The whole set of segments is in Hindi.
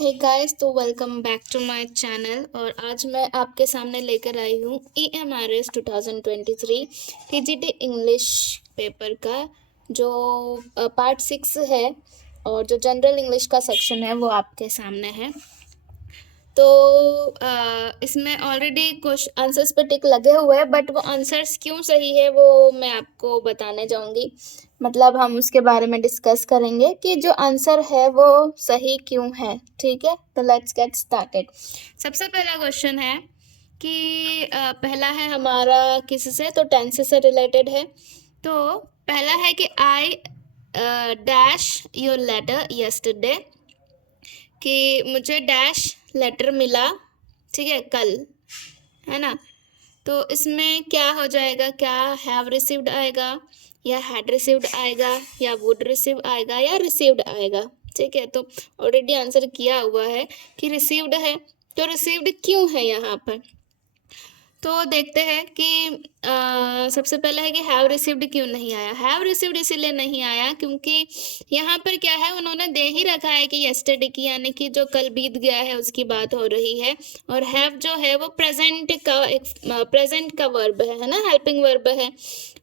हे गाइस, तो welcome back to my channel. और आज मैं आपके सामने लेकर आई हूँ EMRS 2023 TGT इंग्लिश पेपर का जो पार्ट 6 है और जो जनरल इंग्लिश का सेक्शन है वो आपके सामने है। तो इसमें ऑलरेडी कुछ आंसर्स पे टिक लगे हुए हैं, बट वो आंसर्स क्यों सही है वो मैं आपको बताने जाऊंगी। मतलब हम उसके बारे में डिस्कस करेंगे कि जो आंसर है वो सही क्यों है। ठीक है, तो लेट्स गेट स्टार्टेड। सबसे पहला क्वेश्चन है कि पहला है हमारा किससे, तो टेंस से रिलेटेड है। तो पहला है कि I dash your letter yesterday, कि मुझे डैश लेटर मिला, ठीक है, कल, है ना। तो इसमें क्या हो जाएगा, क्या हैव रिसीव्ड आएगा या हैड रिसीव्ड आएगा या वुड रिसीव आएगा या रिसीव्ड आएगा। ठीक है, तो ऑलरेडी आंसर किया हुआ है कि रिसीव्ड है। तो रिसीव्ड क्यों है यहाँ पर, तो देखते हैं कि सबसे पहले है कि हैव रिसीव्ड क्यों नहीं आया। हैव रिसीव्ड इसीलिए नहीं आया क्योंकि यहाँ पर क्या है, उन्होंने दे ही रखा है कि यस्टरडे की, यानी कि जो कल बीत गया है उसकी बात हो रही है। और हैव जो है वो प्रेजेंट का वर्ब है ना, हेल्पिंग वर्ब है।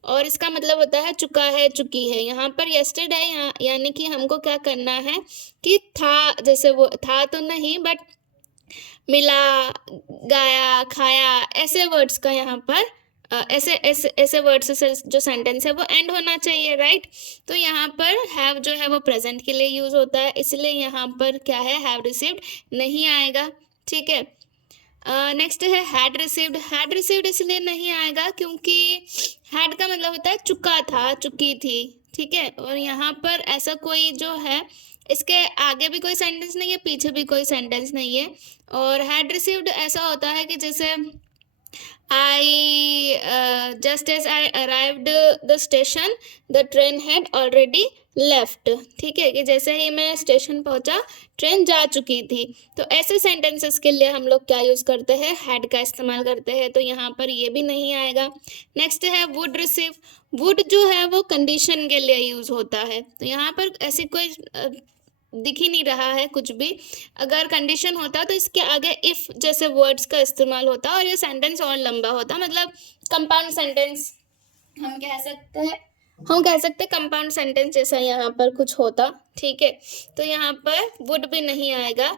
और इसका मतलब होता है चुका है, चुकी है। यहाँ पर यस्टरडे यानी कि हमको क्या करना है कि था, जैसे वो था तो नहीं, बट मिला, गाया, खाया, ऐसे वर्ड्स का यहाँ पर ऐसे ऐसे ऐसे वर्ड्स से जो सेंटेंस है वो एंड होना चाहिए, राइट। तो यहाँ पर हैव जो है वो प्रेजेंट के लिए यूज होता है, इसलिए यहाँ पर क्या है, हैव रिसीव्ड नहीं आएगा। ठीक है, नेक्स्ट है हैड रिसीव्ड। हैड रिसीव्ड इसलिए नहीं आएगा क्योंकि हैड का मतलब होता है चुका था, चुकी थी। ठीक है, और यहाँ पर ऐसा कोई जो है, इसके आगे भी कोई सेंटेंस नहीं है, पीछे भी कोई सेंटेंस नहीं है। और हैड रिसीव्ड ऐसा होता है कि जैसे just as I arrived the station, the train had already left। ठीक है, कि जैसे ही मैं स्टेशन पहुंचा ट्रेन जा चुकी थी। तो ऐसे सेंटेंसेस के लिए हम लोग क्या यूज करते हैं, हैड का इस्तेमाल करते हैं। तो यहाँ पर ये भी नहीं आएगा। नेक्स्ट है वुड रिसीव। वुड जो है वो कंडीशन के लिए यूज होता है, तो यहाँ पर ऐसी कोई दिख ही नहीं रहा है कुछ भी। अगर कंडीशन होता तो इसके आगे इफ जैसे वर्ड्स का इस्तेमाल होता और ये सेंटेंस और लंबा होता, मतलब कंपाउंड सेंटेंस हम कह सकते कंपाउंड सेंटेंस जैसा यहाँ पर कुछ होता। ठीक है, तो यहाँ पर वुड भी नहीं आएगा।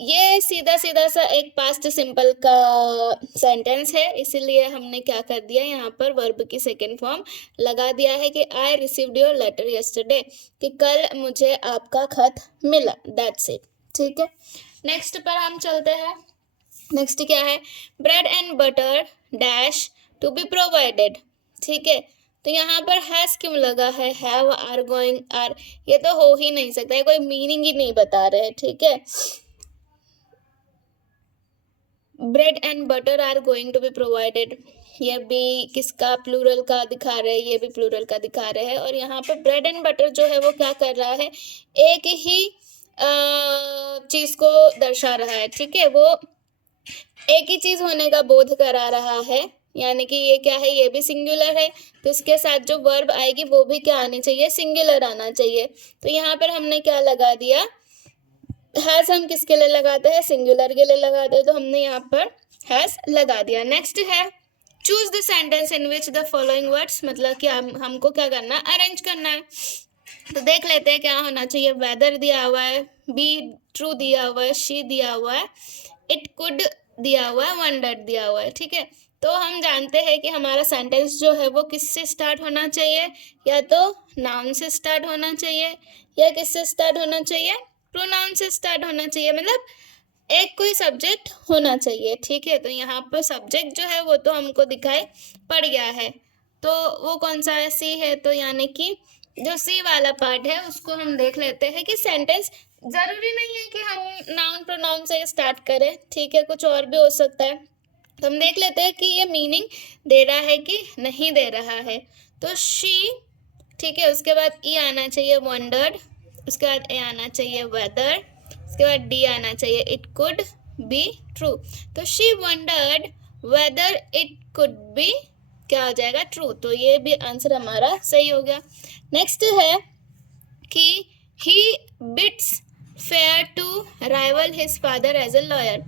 ये सीधा सीधा सा एक पास्ट सिंपल का सेंटेंस है, इसीलिए हमने क्या कर दिया, यहाँ पर वर्ब की सेकेंड फॉर्म लगा दिया है कि I received your letter yesterday, कि कल मुझे आपका खत मिला। That's it. ठीक है, नेक्स्ट पर हम चलते हैं। नेक्स्ट क्या है, bread and butter dash to be provided. ठीक है, तो यहाँ पर हैज क्यों लगा है, हैव, आर, गोइंग, आर, ये तो हो ही नहीं सकता है, कोई मीनिंग ही नहीं बता रहे। ठीक है, bread and butter are going to be provided, ये भी किसका, प्लूरल का दिखा रहे हैं, ये भी प्लूरल का दिखा रहे हैं। और यहाँ पर ब्रेड एंड बटर जो है वो क्या कर रहा है, एक ही चीज को दर्शा रहा है। ठीक है, वो एक ही चीज होने का बोध करा रहा है, यानी कि ये क्या है, ये भी सिंगुलर है, तो इसके साथ जो वर्ब आएगी वो भी क्या आनी चाहिए, सिंगुलर आना चाहिए। तो यहाँ पर हमने क्या लगा दिया, हैज हम किसके लिए लगाते हैं, सिंगुलर के लिए लगाते हैं, तो हमने यहाँ पर हैज लगा दिया। नेक्स्ट है choose the sentence in which the following words, मतलब कि हमको क्या करना है, अरेंज करना है। तो देख लेते हैं क्या होना चाहिए। वेदर दिया हुआ है, बी ट्रू दिया हुआ है, शी दिया हुआ है, इट कुड दिया हुआ है, वंडर दिया हुआ है। ठीक है, तो हम जानते हैं कि हमारा सेंटेंस जो है वो किससे स्टार्ट होना चाहिए, या तो नाउन से स्टार्ट होना चाहिए या किससे स्टार्ट होना चाहिए, प्रोनाउन से स्टार्ट होना चाहिए, मतलब एक कोई सब्जेक्ट होना चाहिए। ठीक है, तो यहाँ पर सब्जेक्ट जो है वो तो हमको दिखाई पड़ गया है, तो वो कौन सा है, सी है। तो यानी कि जो सी वाला पार्ट है उसको हम देख लेते हैं कि सेंटेंस जरूरी नहीं है कि हम नाउन प्रोनाउन से स्टार्ट करें। ठीक है, कुछ और भी हो सकता है। तो हम देख लेते हैं कि ये मीनिंग दे रहा है कि नहीं दे रहा है। तो शी, ठीक है, उसके बाद ई आना चाहिए, वंडर्ड, उसके बाद ए आना चाहिए, वेदर, उसके बाद डी आना चाहिए, इट कुड बी ट्रू। तो she wondered whether it could be, क्या हो जाएगा, ट्रू। तो ये भी आंसर हमारा सही हो गया। नेक्स्ट है कि he bids fair to rival his father as a lawyer.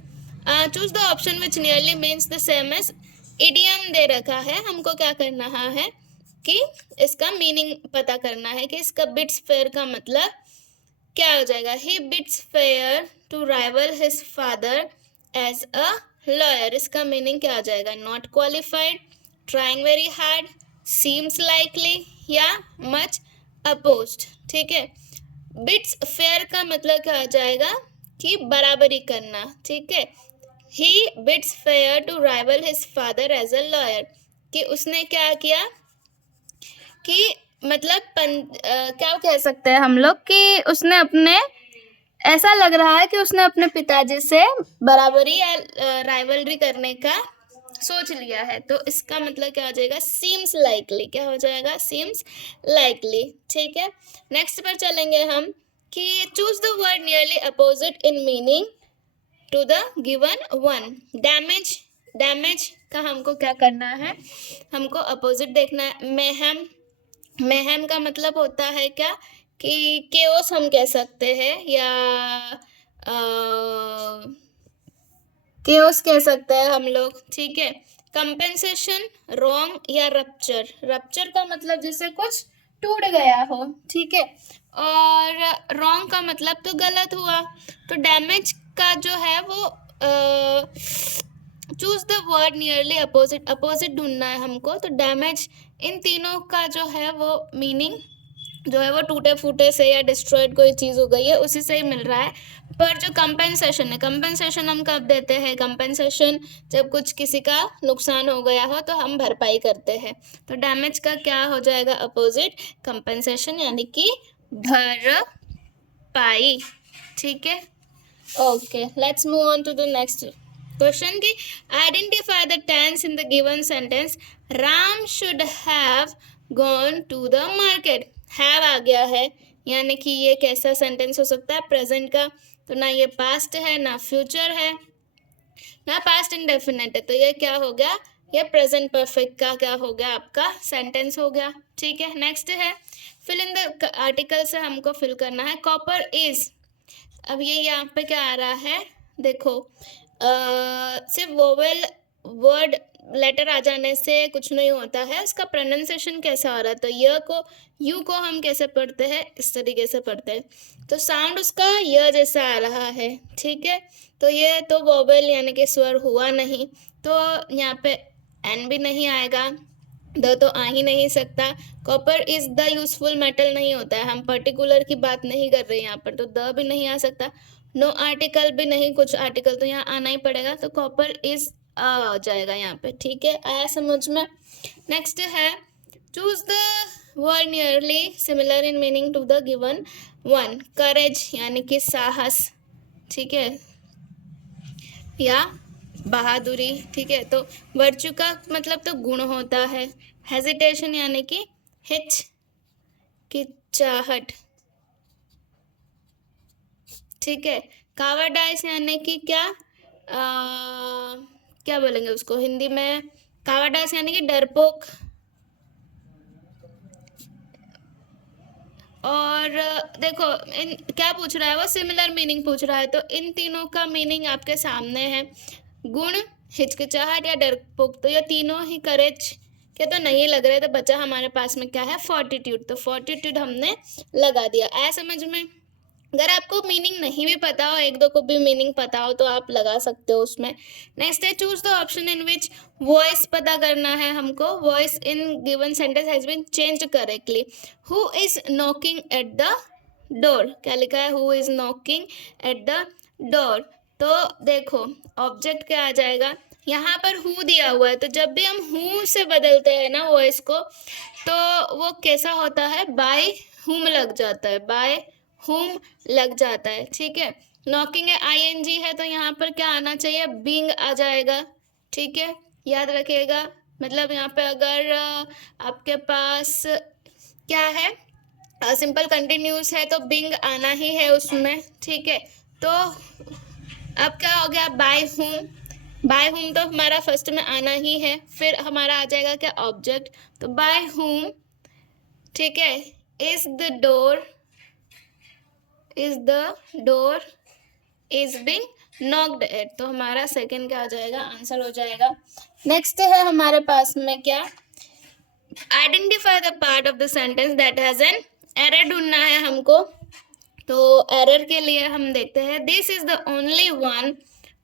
Choose the option which nearly means the same as idiom दे रखा है, हमको क्या करना है कि इसका मीनिंग पता करना है कि इसका बिट्स फेयर का मतलब क्या हो जाएगा. He bids fair to rival his father as a lawyer. इसका मीनिंग क्या हो जाएगा? Not qualified, trying very hard, seems likely या much opposed. ठीक है. बिट्स फेयर का मतलब क्या हो जाएगा कि बराबरी करना. ठीक है. He bids fair to rival his father as a lawyer. कि उसने क्या किया कि मतलब क्या कह सकते हैं हम लोग कि उसने अपने, ऐसा लग रहा है कि उसने अपने पिताजी से बराबरी या राइवलरी करने का सोच लिया है. तो इसका मतलब क्या हो जाएगा? Seems likely. क्या हो जाएगा? Seems likely. ठीक है. नेक्स्ट पर चलेंगे हम कि choose the word nearly opposite in meaning to the given one. Damage. Damage का हमको क्या करना है? हमको अपोजिट देखना है. मेहम. मेहम का मतलब होता है क्या कि केओस हम कह सकते हैं या केओस कह सकते हैं हम लोग. ठीक है. कंपेंसेशन, रॉन्ग या रप्चर. रप्चर का मतलब जैसे कुछ टूट गया हो. ठीक है. और रॉन्ग का मतलब तो गलत हुआ. तो डैमेज का जो है वो choose the word nearly opposite. Opposite ढूंढना है हमको. तो डैमेज, इन तीनों का जो है वो मीनिंग जो है वो टूटे फूटे से या डिस्ट्रॉयड कोई चीज़ हो गई है उसी से ही मिल रहा है. पर जो कंपेंसेशन है, कंपेंसेशन हम कब देते हैं? कंपेंसेशन जब कुछ किसी का नुकसान हो गया हो तो हम भरपाई करते हैं. तो डैमेज का क्या हो जाएगा अपोजिट? कंपेंसेशन, यानी कि भरपाई. ठीक है. Okay, let's move on to the next question की identify the tense in the given sentence. Ram should have gone to the market. Have आ गया है, यानी कि ये कैसा सेंटेंस हो सकता है? प्रेजेंट का. तो ना ये पास्ट है, ना फ्यूचर है, ना पास्ट इंडेफिनिट है. तो ये क्या हो गया? ये प्रेजेंट परफेक्ट का क्या हो गया? आपका सेंटेंस हो गया. ठीक है. नेक्स्ट है फिल इन द आर्टिकल से हमको फिल करना है. Copper is. अब ये यहाँ पे क्या आ रहा है? देखो, सिर्फ वोवेल वर्ड लेटर आ जाने से कुछ नहीं होता है, उसका प्रोनाउंसिएशन कैसा हो रहा है. तो य को, यू को हम कैसे पढ़ते हैं? इस तरीके से पढ़ते हैं. तो साउंड उसका य जैसा आ रहा है. ठीक है. तो ये तो वोवेल यानी कि स्वर हुआ नहीं, तो यहाँ पे एन भी नहीं आएगा, द तो आ ही नहीं सकता. Copper is the useful metal नहीं होता है, हम पर्टिकुलर की बात नहीं कर रहे हैं यहाँ पर. तो द भी नहीं आ सकता. नो आर्टिकल भी नहीं, कुछ आर्टिकल तो यहाँ आना ही पड़ेगा. तो कॉपर इज आ जाएगा यहाँ पे. ठीक है. आया समझ में? नेक्स्ट है choose the word nearly similar in meaning to the given one. Courage यानी कि साहस. ठीक है. या बहादुरी. ठीक है. तो वर्च्यू का मतलब तो गुण होता है. हेजिटेशन यानी कि हिचकिचाहट. ठीक है. कावाडाइस यानी कि क्या क्या बोलेंगे उसको हिंदी में? कावाडाइस यानी कि डरपोक. और देखो क्या पूछ रहा है वो? सिमिलर मीनिंग पूछ रहा है. तो इन तीनों का मीनिंग आपके सामने है. गुण, हिचकिचाहट या डरपोक. तो ये तीनों ही करेज के तो नहीं लग रहे. तो बचा हमारे पास में क्या है? फोर्टिट्यूड. तो फोर्टिट्यूड हमने लगा दिया. आया समझ में? अगर आपको मीनिंग नहीं भी पता हो, एक दो को भी मीनिंग पता हो, तो आप लगा सकते हो उसमें. नेक्स्ट है choose the option in which voice पता करना है हमको. Voice in given sentence has been changed correctly. Who is knocking at the door. क्या लिखा है? Who is knocking at the door. तो देखो ऑब्जेक्ट क्या आ जाएगा? यहाँ पर हु दिया हुआ है, तो जब भी हम हु से बदलते हैं ना वॉइस को, तो वो कैसा होता है? बाय हुम लग जाता है. बाय हुम लग जाता है. ठीक है. नॉकिंग है, आईएनजी है, तो यहाँ पर क्या आना चाहिए? बीइंग आ जाएगा. ठीक है. याद रखिएगा. मतलब यहाँ पे अगर आपके पास क्या है? सिंपल कंटिन्यूस है तो बीइंग आना ही है उसमें. ठीक है. तो अब क्या हो गया? By whom. बाय हुम तो हमारा फर्स्ट में आना ही है. फिर हमारा आ जाएगा क्या? ऑब्जेक्ट. तो बाय हुम. ठीक है. Is the door. Is the door is being knocked eight, तो हमारा सेकंड क्या हो जाएगा, आंसर हो जाएगा। नेक्स्ट है हमारे पास में क्या, identify the part of the sentence that has an error ढूंढना है हमको। तो एरर के लिए हम देखते हैं, this is the only one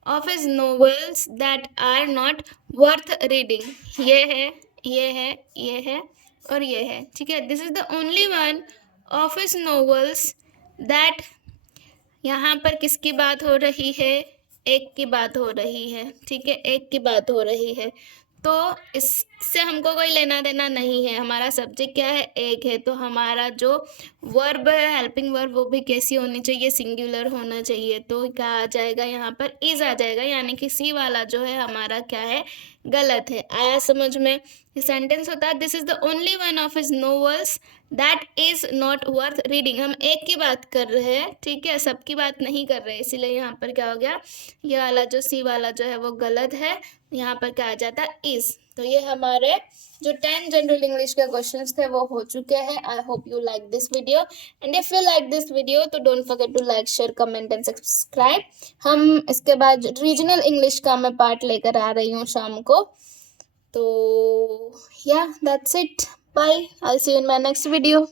of his novels that are not worth reading. ये है, ये है, ये है और ये है, ठीक है। This is the only one of his novels that, यहाँ पर किसकी बात हो रही है, एक की बात हो रही है, ठीक है, एक की बात हो रही है। तो इससे हमको कोई लेना देना नहीं है, हमारा सब्जेक्ट क्या है, एक है। तो हमारा जो वर्ब है, हेल्पिंग वर्ब, वो भी कैसी होनी चाहिए, सिंगुलर होना चाहिए। तो क्या आ जाएगा यहाँ पर, इज आ जाएगा, यानी कि सी वाला जो है हमारा क्या है, गलत है। आया समझ में। सेंटेंस होता है, this is the only one of his novels that is not worth reading. हम एक की बात कर रहे हैं, ठीक है, सबकी बात नहीं कर रहे, इसीलिए यहाँ पर क्या हो गया, ये वाला जो सी वाला जो है वो गलत है। यहाँ पर क्या आ जाता, इज। तो ये हमारे जो 10 जनरल इंग्लिश के क्वेश्चंस थे वो हो चुके हैं। I hope you like this video, and if you like this video तो don't forget to like, share, comment and subscribe. हम इसके बाद रीजनल इंग्लिश का मैं पार्ट लेकर आ रही हूँ शाम को। तो yeah, that's it. Bye. I'll see you in my next video.